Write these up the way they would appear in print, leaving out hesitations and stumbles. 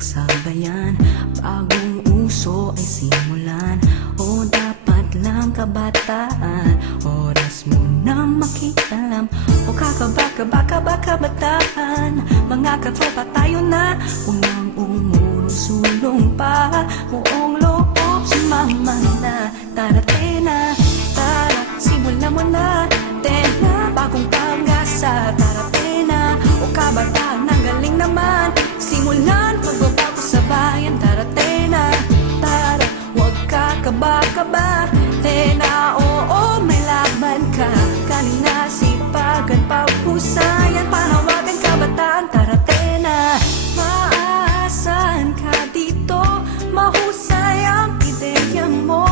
Sabayan, bagong uso ay simulan. O dapat lang kabataan, oras mo na makialam. O kabataan, mga katropa tayo na. Huwag nang umurong-sulong pa, buong loob sumama na. Tara tena, tara, simulan mo na. Tena, bagong pag-asa. Tara tena, o kabataan, ang galing naman. Simulan, pagbabago sa bayan. Tara tena, tara, huwag ka kaba-kaba. Tena, oo, may laban ka. Kanina sipagan, pagpusayan, panawagan kabataan. Tara tena, maaasahan ka dito. Mahusay ang ideyang mo.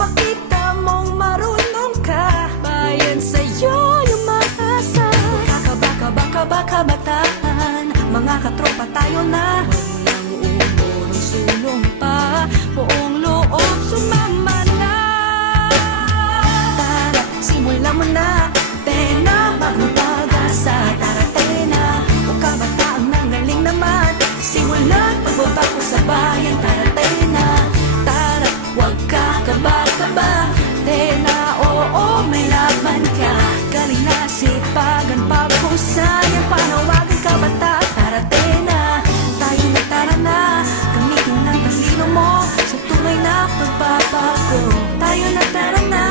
Pakita mong marunong ka. Bayan sa'yo yung maasa. Kakaba-kaba kabataan, mga katropa tayo na. Huwag nang umurong-sulong pa, buong loob sumama na. Tara, simulan mo na. Tena, bagong pag-asa. Tara tena, o kabataan, ang galing naman. Simulan, pagbabago sa bayan. Tara tena, tara, huwag ka kaba-kaba. Tena, oo, may laban ka. Galing na sipagan, paghusayan, panawagan kabataan. Tara tena, tayo na tara na. Gamitin ang talino mo sa tunay na pagbabago. Tayo na tara na,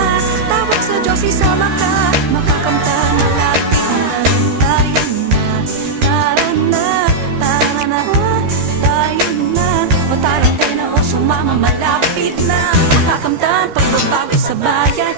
tawag sa Diyos, isama ka. Makakamtan na lapit na. Tayo na, tara na, tara na. Tayo na, o tara tena, o sumama, malapit na. Makakamtan, pagbabago sa bayan.